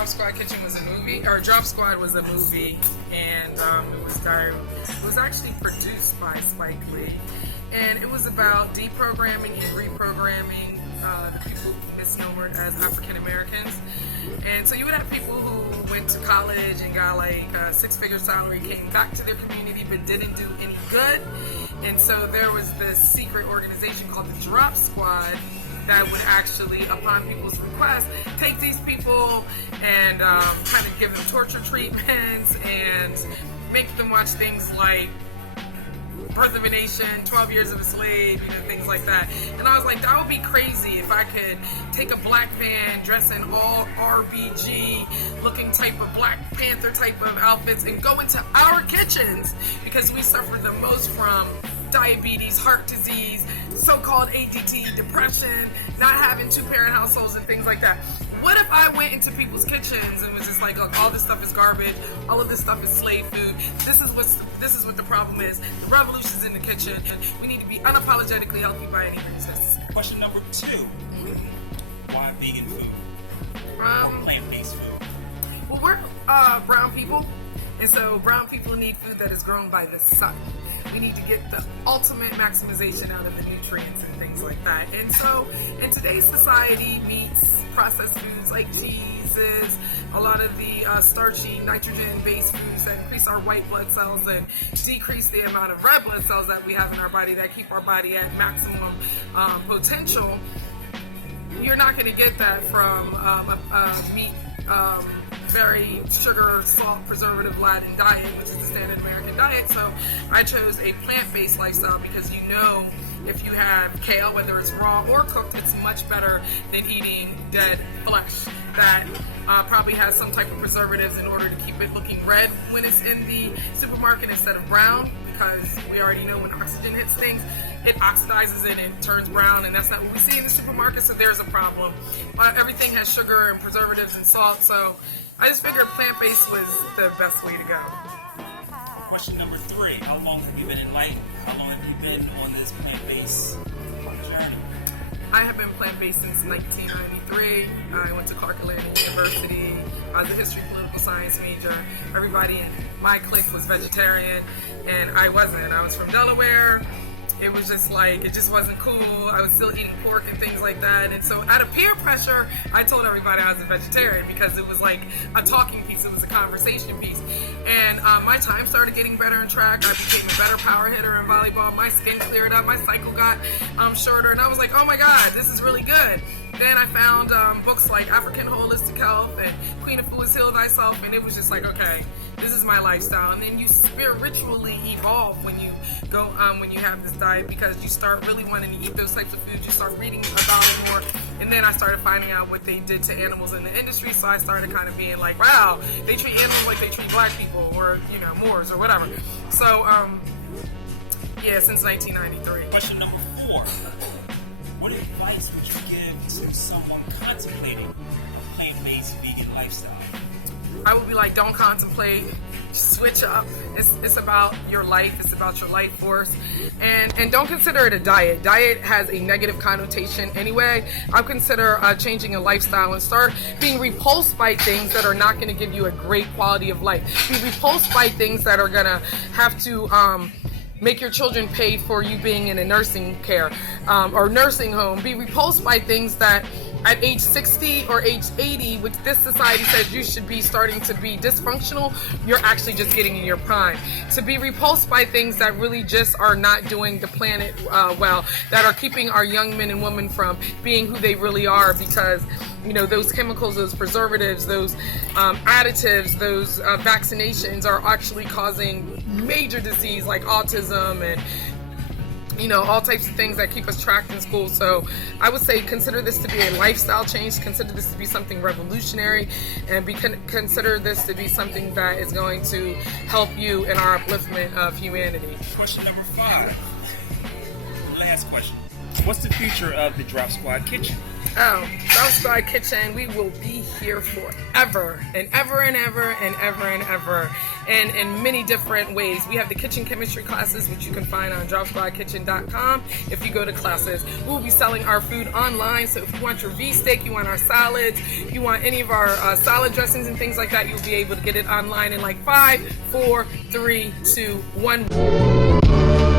Drop Squad Kitchen was a movie, or Drop Squad was a movie, and it was actually produced by Spike Lee, and it was about deprogramming and reprogramming the people misnomered as African Americans. And so you would have people who went to college and got like a six-figure salary, came back to their community but didn't do any good. And so there was this secret organization called the Drop Squad that would actually, upon people's request, take these people and kind of give them torture treatments and make them watch things like Birth of a Nation, 12 Years of a Slave, things like that. And I was like, that would be crazy if I could take a black man, dress in all RBG looking type of Black Panther type of outfits and go into our kitchens, because we suffer the most from diabetes, heart disease, so-called ADT, depression, not having two-parent households and things like that. What if I went into people's kitchens and was just like, look, all this stuff is garbage, all of this stuff is slave food, this is what the problem is, the revolution's in the kitchen, and we need to be unapologetically healthy by any means necessary. Question number 2, why vegan food? Plant-based food? Well, we're brown people, and so brown people need food that is grown by the sun. We need to get the ultimate maximization out of the nutrients and things like that. And so in today's society, meats, processed foods like cheeses, a lot of the starchy, nitrogen-based foods that increase our white blood cells and decrease the amount of red blood cells that we have in our body that keep our body at maximum potential, you're not going to get that from a meat, very sugar, salt, preservative-laden diet, which is the standard American diet. So I chose a plant-based lifestyle because if you have kale, whether it's raw or cooked, it's much better than eating dead flesh that probably has some type of preservatives in order to keep it looking red when it's in the supermarket instead of brown, because we already know when oxygen hits things, it oxidizes it and turns brown, and that's not what we see in the supermarket, so there's a problem. Everything has sugar and preservatives and salt, so I just figured plant-based was the best way to go. Question number 3, how long have you been enlightened? How long have you been on this plant-based journey? I have been plant-based since 1993. I went to Clark Atlanta University. I was a history political science major. Everybody in my clique was vegetarian, and I wasn't. I was from Delaware. It was just like, it just wasn't cool. I was still eating pork and things like that. And so out of peer pressure, I told everybody I was a vegetarian because it was like a talking piece. It was a conversation piece. And my time started getting better in track. I became a better power hitter in volleyball. My skin cleared up. My cycle got shorter. And I was like, oh my God, this is really good. Then I found books like African Holistic Health and Queen of Foods, Heal Thyself. And it was just like, okay, this is my lifestyle. And then you spiritually evolve when you go when you have this diet, because you start really wanting to eat those types of foods. You start reading about it more. And then I started finding out what they did to animals in the industry. So I started kind of being like, wow, they treat animals like they treat black people, or Moors or whatever. So yeah, since 1993. Question number 4. What advice would you give to someone contemplating a plant-based vegan lifestyle? I would be like, don't contemplate, switch up. It's about your life. It's about your life force. And don't consider it a diet. Diet has a negative connotation anyway. I consider changing a lifestyle and start being repulsed by things that are not going to give you a great quality of life. Be repulsed by things that are going to have to make your children pay for you being in a nursing care or nursing home. Be repulsed by things that at age 60 or age 80, which this society says you should be starting to be dysfunctional, you're actually just getting in your prime. To be repulsed by things that really just are not doing the planet well, that are keeping our young men and women from being who they really are, because those chemicals, those preservatives, those additives, those vaccinations are actually causing major disease like autism and all types of things that keep us tracked in school. So I would say consider this to be a lifestyle change, consider this to be something revolutionary, and consider this to be something that is going to help you in our upliftment of humanity. Question number 5. Last question. What's the future of the Drop Squad Kitchen? Oh, South Squad Kitchen, we will be here forever and ever and ever and ever and ever, and in many different ways. We have the kitchen chemistry classes, which you can find on dropsquadkitchen.com. If you go to classes, we'll be selling our food online. So if you want your V-steak, you want our salads, you want any of our salad dressings and things like that, you'll be able to get it online in like 5, 4, 3, 2, 1.